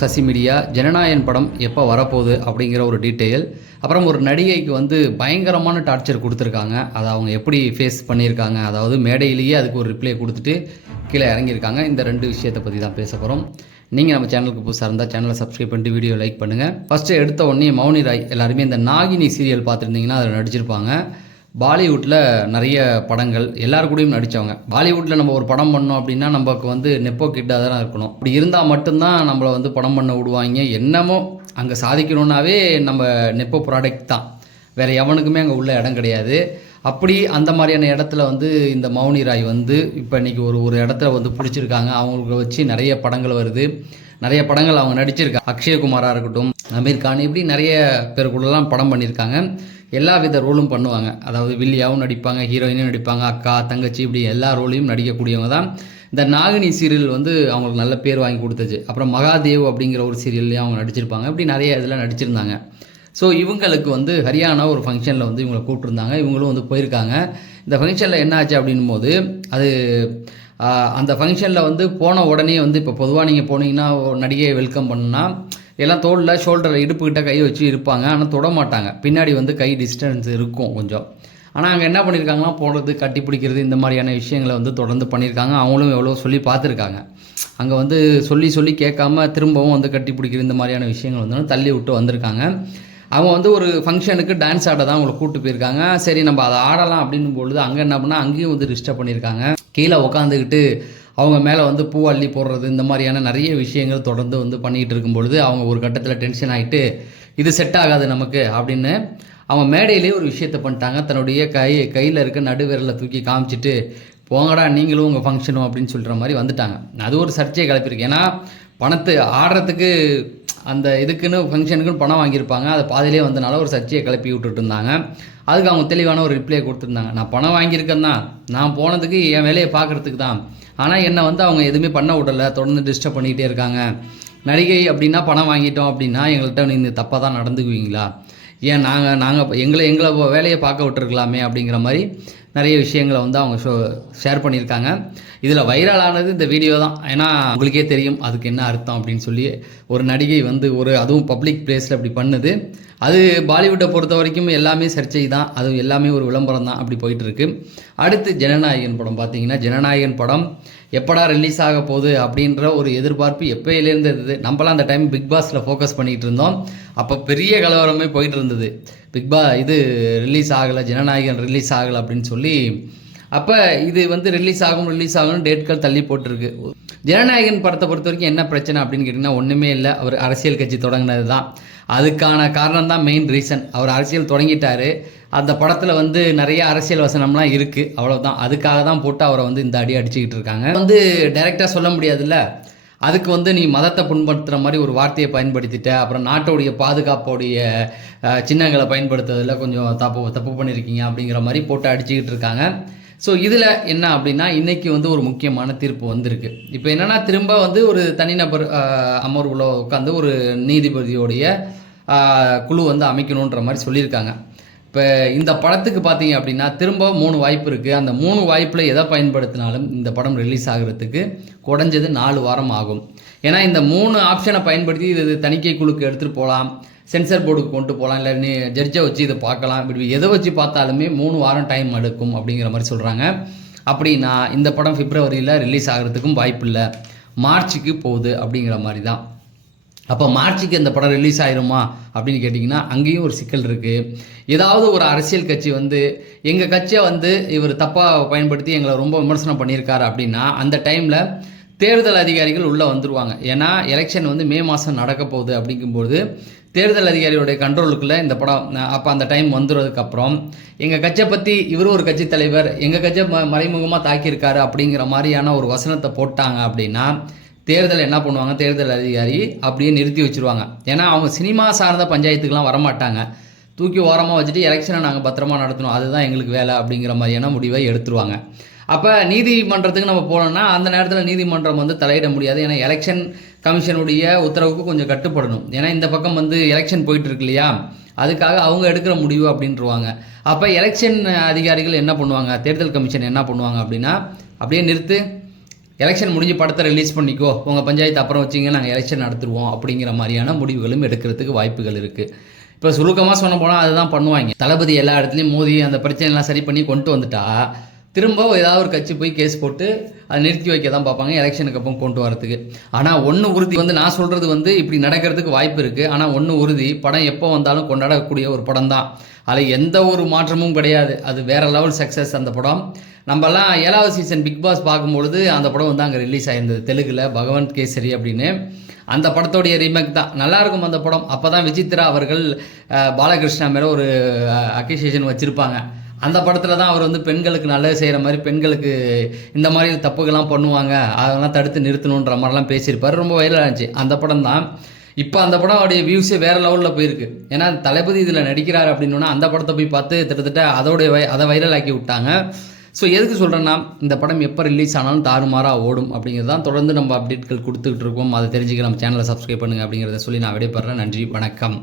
Sasi media Jananayagan படம் எப்போ வரப்போகுது அப்படிங்கிற ஒரு டீட்டெயில், அப்புறம் ஒரு நடிகைக்கு பயங்கரமான டார்ச்சர் கொடுத்துருக்காங்க. அதை அவங்க எப்படி ஃபேஸ் பண்ணியிருக்காங்க, அதாவது மேடையிலேயே அதுக்கு ஒரு ரிப்ளை கொடுத்துட்டு கீழே இறங்கியிருக்காங்க. இந்த 2 விஷயத்தை பற்றி தான் பேச போகிறோம். நீங்கள் நம்ம சேனலுக்கு புதுசாக இருந்தால் சேனலை சப்ஸ்கிரைப் பண்ணிட்டு வீடியோ லைக் பண்ணுங்கள். ஃபஸ்ட்டு எடுத்த உடனே மௌனி ராய் எல்லாருமே இந்த நாகினி சீரியல் பார்த்துருந்தீங்கன்னா அதில் நடிச்சிருப்பாங்க. பாலிவுட்டில் நிறைய படங்கள் எல்லாரு கூடயும் நடித்தவங்க. பாலிவுட்டில் நம்ம ஒரு படம் பண்ணோம் அப்படின்னா நமக்கு நெப்போ கிட்டாக தான் இருக்கணும். அப்படி இருந்தால் மட்டும்தான் நம்மளை படம் பண்ண விடுவாங்க. என்னமோ அங்கே சாதிக்கணுன்னாவே நம்ம நெப்போ ப்ராடக்ட் தான், வேறு எவனுக்குமே அங்கே உள்ள இடம் கிடையாது. அப்படி அந்த மாதிரியான இடத்துல இந்த மௌனி ராய் இப்போ இன்றைக்கி ஒரு இடத்துல பிடிச்சிருக்காங்க. அவங்களுக்கு வச்சு நிறைய படங்கள் வருது, நிறைய படங்கள் அவங்க நடிச்சிருக்காங்க. அக்ஷயகுமாராக இருக்கட்டும், அமீர் கான், இப்படி நிறைய பேர் கூடலாம் படம் பண்ணியிருக்காங்க. எல்லா வித ரோலும் பண்ணுவாங்க. அதாவது வில்லியாவும் நடிப்பாங்க, ஹீரோயினும் நடிப்பாங்க, அக்கா தங்கச்சி, இப்படி எல்லா ரோலையும் நடிக்கக்கூடியவங்க தான். இந்த நாகினி சீரியல் அவங்களுக்கு நல்ல பேர் வாங்கி கொடுத்துச்சு. அப்புறம் மகாதேவ் அப்படிங்கிற ஒரு சீரியல்லையும் அவங்க நடிச்சிருப்பாங்க. இப்படி நிறைய இதில் நடிச்சிருந்தாங்க. ஸோ இவங்களுக்கு ஹரியானா ஒரு ஃபங்க்ஷனில் இவங்களை கூப்பிட்டுருந்தாங்க. இவங்களும் போயிருக்காங்க. இந்த ஃபங்க்ஷனில் என்ன ஆச்சு அப்படின்னும் போது அந்த ஃபங்க்ஷனில் போன உடனே இப்போ பொதுவாக நீங்கள் போனீங்கன்னா நடிகையை வெல்கம் பண்ணுன்னா எல்லாம் தோளில் ஷோல்டரில் இடுப்புக்கிட்ட கை வச்சு இருப்பாங்க. ஆனால் தொட மாட்டாங்க. பின்னாடி கை டிஸ்டன்ஸ் இருக்கும் கொஞ்சம். ஆனால் அங்கே என்ன பண்ணியிருக்காங்கன்னா போடுறது, கட்டி பிடிக்கிறது, இந்த மாதிரியான விஷயங்களை தொடர்ந்து பண்ணியிருக்காங்க. அவங்களும் எவ்வளோ சொல்லி பார்த்துருக்காங்க. அங்கே சொல்லி சொல்லி கேட்காம திரும்பவும் கட்டி பிடிக்கிற இந்த மாதிரியான விஷயங்கள் தள்ளி விட்டு வந்திருக்காங்க. அவங்க ஒரு ஃபங்க்ஷனுக்கு டான்ஸ் ஆட தான் அவங்கள கூப்பிட்டு போயிருக்காங்க. சரி நம்ம அதை ஆடலாம் அப்படின்னு பொழுது அங்கே என்ன பண்ணால் அங்கேயும் டிஸ்டர்ப் பண்ணியிருக்காங்க. கீழே உட்காந்துக்கிட்டு அவங்க மேலே பூ அள்ளி போடுறது, இந்த மாதிரியான நிறைய விஷயங்கள் தொடர்ந்து பண்ணிக்கிட்டு இருக்கும் பொழுது அவங்க ஒரு கட்டத்தில் டென்ஷன் ஆகிட்டு இது செட் ஆகாது நமக்கு அப்படின்னு அவங்க மேடையிலே ஒரு விஷயத்தை பண்ணிட்டாங்க. தன்னுடைய கையில் இருக்க நடுவிரலில் தூக்கி காமிச்சிட்டு போங்கடா நீங்களும் உங்கள் ஃபங்க்ஷனும் அப்படின்னு சொல்கிற மாதிரி வந்துட்டாங்க. அது ஒரு சர்ச்சையை கிளப்பியிருக்கு. ஏன்னா பணத்தை ஆடுறதுக்கு அந்த இதுக்குன்னு ஃபங்க்ஷனுக்குன்னு பணம் வாங்கியிருப்பாங்க. அது பாதியிலே வந்தனால ஒரு சர்ச்சையை கிளப்பி விட்டுட்டு இருந்தாங்க. அதுக்கு அவங்க தெளிவான ஒரு ரிப்ளை கொடுத்துருந்தாங்க. நான் பணம் வாங்கியிருக்கேன் தான், நான் போனதுக்கு என் வேலையை பார்க்குறதுக்கு தான். ஆனால் என்னை அவங்க எதுவுமே பண்ண விடலை, தொடர்ந்து டிஸ்டர்ப் பண்ணிகிட்டே இருக்காங்க. நடிகை அப்படின்னா பணம் வாங்கிட்டோம் அப்படின்னா எங்கள்கிட்ட நீங்கள் தப்பாக தான் நடந்துக்குவீங்களா, ஏன் நாங்கள் எங்களை வேலையை பார்க்க விட்டுருக்கலாமே அப்படிங்கிற மாதிரி நிறைய விஷயங்களை அவங்க ஷேர் பண்ணியிருக்காங்க. இதில் வைரலானது இந்த வீடியோ தான். ஏன்னா உங்களுக்கே தெரியும் அதுக்கு என்ன அர்த்தம் அப்படின்னு சொல்லி. ஒரு நடிகை அதுவும் பப்ளிக் பிளேஸில் அப்படி பண்ணுது. அது பாலிவுட்டை பொறுத்த வரைக்கும் எல்லாமே சர்ச்சை தான், அது எல்லாமே ஒரு விளம்பரம் தான், அப்படி போயிட்டுருக்கு. அடுத்து ஜனநாயகன் படம் பார்த்தீங்கன்னா, ஜனநாயகன் படம் எப்படா ரிலீஸ் ஆக போகுது அப்படின்ற ஒரு எதிர்பார்ப்பு எப்போயிலேருந்து இருந்தது. நம்மளாம் அந்த டைம் பிக் பாஸில் ஃபோக்கஸ் பண்ணிகிட்டு இருந்தோம். அப்போ பெரிய கலவரமே போயிட்டு இருந்தது. இது ரிலீஸ் ஆகலை, ஜனநாயகன் ரிலீஸ் ஆகலை அப்படின்னு சொல்லி. அப்போ இது ரிலீஸ் ஆகும் டேட்கள் தள்ளி போட்டிருக்கு. ஜனநாயகன் படத்தை பொறுத்த வரைக்கும் என்ன பிரச்சனை அப்படின்னு கேட்டிங்கன்னா ஒன்றுமே இல்லை. அவர் அரசியல் கட்சி தொடங்கினது தான். அதுக்கான காரணம் தான் மெயின் ரீசன். அவர் அரசியல் தொடங்கிட்டார். அந்த படத்தில் நிறைய அரசியல் வசனம்லாம் இருக்குது, அவ்வளோதான். அதுக்காக தான் போட்டு அவரை இந்த அடி அடிச்சுக்கிட்டு இருக்காங்க. டைரெக்டாக சொல்ல முடியாதுல்ல. அதுக்கு நீ மதத்தை புண்படுத்துகிற மாதிரி ஒரு வார்த்தையை பயன்படுத்திட்ட, அப்புறம் நாட்டோடைய பாதுகாப்போடைய சின்னங்களை பயன்படுத்துறதில் கொஞ்சம் தப்பு பண்ணியிருக்கீங்க அப்படிங்கிற மாதிரி போட்டு அடிச்சுக்கிட்டு இருக்காங்க. ஸோ இதில் என்ன அப்படின்னா இன்றைக்கி ஒரு முக்கியமான தீர்ப்பு வந்திருக்கு. இப்போ என்னென்னா திரும்ப ஒரு தனிநபர் அமர்வில் உட்காந்து ஒரு நீதிபதியோடைய குழு அமைக்கணுன்ற மாதிரி சொல்லியிருக்காங்க. இப்போ இந்த படத்துக்கு பார்த்தீங்க அப்படின்னா திரும்ப 3 வாய்ப்பு இருக்குது. அந்த 3 வாய்ப்பில் எதை பயன்படுத்தினாலும் இந்த படம் ரிலீஸ் ஆகிறதுக்கு குறைஞ்சது 4 வாரம் ஆகும். ஏன்னா இந்த 3 ஆப்ஷனை பயன்படுத்தி இது தணிக்கை குழுக்கு எடுத்துகிட்டு போகலாம், சென்சர் போர்டுக்கு கொண்டு போகலாம், இல்லை நீ ஜட்ஜை வச்சு இதை பார்க்கலாம். இப்படி எதை வச்சு பார்த்தாலுமே 3 வாரம் டைம் எடுக்கும் அப்படிங்கிற மாதிரி சொல்கிறாங்க. அப்படின்னா இந்த படம் பிப்ரவரியில் ரிலீஸ் ஆகிறதுக்கும் வாய்ப்பு இல்லை, மார்ச்சுக்கு போகுது அப்படிங்கிற மாதிரி தான். அப்போ மார்ச்சுக்கு இந்த படம் ரிலீஸ் ஆயிருமா அப்படின்னு கேட்டிங்கன்னா அங்கேயும் ஒரு சிக்கல் இருக்குது. ஏதாவது ஒரு அரசியல் கட்சி எங்கள் கட்சியை இவர் தப்பாக பயன்படுத்தி எங்களை ரொம்ப விமர்சனம் பண்ணியிருக்காரு அப்படின்னா அந்த டைமில் தேர்தல் அதிகாரிகள் உள்ளே வந்துடுவாங்க. ஏன்னா எலெக்ஷன் மே மாதம் நடக்க போகுது. அப்படிங்கும்போது தேர்தல் அதிகாரிகளுடைய கண்ட்ரோலுக்குள்ளே இந்த படம் அப்போ அந்த டைம் வந்துடுறதுக்கப்புறம் எங்கள் கட்சியை பற்றி இவர் ஒரு கட்சி தலைவர் எங்கள் கட்சியை மறைமுகமாக தாக்கியிருக்காரு அப்படிங்கிற மாதிரியான ஒரு வசனத்தை போட்டாங்க அப்படின்னா தேர்தல் என்ன பண்ணுவாங்க, தேர்தல் அதிகாரி அப்படியே நிறுத்தி வச்சுருவாங்க. ஏன்னா அவங்க சினிமா சார்ந்த பஞ்சாயத்துக்கெலாம் வரமாட்டாங்க. தூக்கி ஓரமாக வச்சுட்டு எலெக்ஷனை நாங்கள் பத்திரமா நடத்தணும், அதுதான் எங்களுக்கு வேலை அப்படிங்கிற மாதிரியான முடிவை எடுத்துருவாங்க. அப்போ நீதிமன்றத்துக்கு நம்ம போனோம்னா அந்த நேரத்தில் நீதிமன்றம் தலையிட முடியாது. ஏன்னா எலெக்ஷன் கமிஷனுடைய உத்தரவுக்கு கொஞ்சம் கட்டுப்படணும். ஏன்னா இந்த பக்கம் எலெக்ஷன் போயிட்டு இருக்கு இல்லையா, அதுக்காக அவங்க எடுக்கிற முடிவு அப்படின்ட்டுருவாங்க. அப்போ எலெக்ஷன் அதிகாரிகள் என்ன பண்ணுவாங்க, தேர்தல் கமிஷன் என்ன பண்ணுவாங்க அப்படின்னா அப்படியே நிறுத்து, எலெக்ஷன் முடிஞ்சு படத்தை ரிலீஸ் பண்ணிக்கோ, உங்கள் பஞ்சாயத்து அப்புறம் வச்சிங்க, நாங்கள் எலெக்ஷன் நடத்துருவோம் அப்படிங்கிற மாதிரியான முடிவுகளும் எடுக்கிறதுக்கு வாய்ப்புகள் இருக்குது. இப்போ சுருக்கமாக சொன்ன போனால் அதுதான் பண்ணுவாங்க. தளபதி எல்லா இடத்துலையும் மோதி அந்த பிரச்சனைலாம் சரி பண்ணி கொண்டு வந்துட்டா திரும்ப ஏதாவது ஒரு கட்சி போய் கேஸ் போட்டு அதை நிறுத்தி வைக்க தான் பார்ப்பாங்க எலெக்ஷனுக்கு அப்புறம் கொண்டு வரதுக்கு. ஆனால் ஒன்று உறுதி நான் சொல்கிறது இப்படி நடக்கிறதுக்கு வாய்ப்பு இருக்குது. ஆனால் ஒன்று உறுதி, படம் எப்போ வந்தாலும் கொண்டாடக்கூடிய ஒரு படம் தான். அதில் எந்த ஒரு மாற்றமும் கிடையாது. அது வேறு லெவல் சக்ஸஸ் அந்த படம். நம்மலாம் 7வது சீசன் பிக் பாஸ் பார்க்கும்பொழுது அந்த படம் அங்கே ரிலீஸ் ஆயிருந்தது தெலுங்கில், பகவந்த் கேசரி அப்படின்னு. அந்த படத்தோடைய ரீமேக் தான் நல்லாயிருக்கும் அந்த படம். அப்போ தான் விசித்ரா அவர்கள் பாலகிருஷ்ணா மேலே ஒரு அக்யூசேஷன் வச்சுருப்பாங்க. அந்த படத்தில் தான் அவர் பெண்களுக்கு நல்லது செய்கிற மாதிரி, பெண்களுக்கு இந்த மாதிரி தப்புகள்லாம் பண்ணுவாங்க, அதெல்லாம் தடுத்து நிறுத்தணுன்ற மாதிரிலாம் பேசியிருப்பார். ரொம்ப வைரலாக இருந்துச்சு அந்த படம் தான். இப்போ அந்த படம் அவருடைய வியூஸே வேறு லெவலில் போயிருக்கு. ஏன்னா தளபதி இதில் நடிக்கிறார் அப்படின்னா அந்த படத்தை போய் பார்த்து கிட்டத்தட்ட அதை வைரல் ஆக்கி விட்டாங்க. ஸோ எதுக்கு சொல்கிறேன்னா, இந்த படம் எப்போ ரிலீஸ் ஆனாலும் தாறுமாறாக ஓடும் அப்படிங்கிறது தான். தொடர்ந்து நம்ம அப்டேட்கள் கொடுத்துக்கிட்டு இருக்கோம். அதை தெரிஞ்சுக்க நம்ம சேனலை சப்ஸ்கிரைப் பண்ணுங்கள் அப்படிங்கிறத சொல்லி நான் விடைபெறேன். நன்றி, வணக்கம்.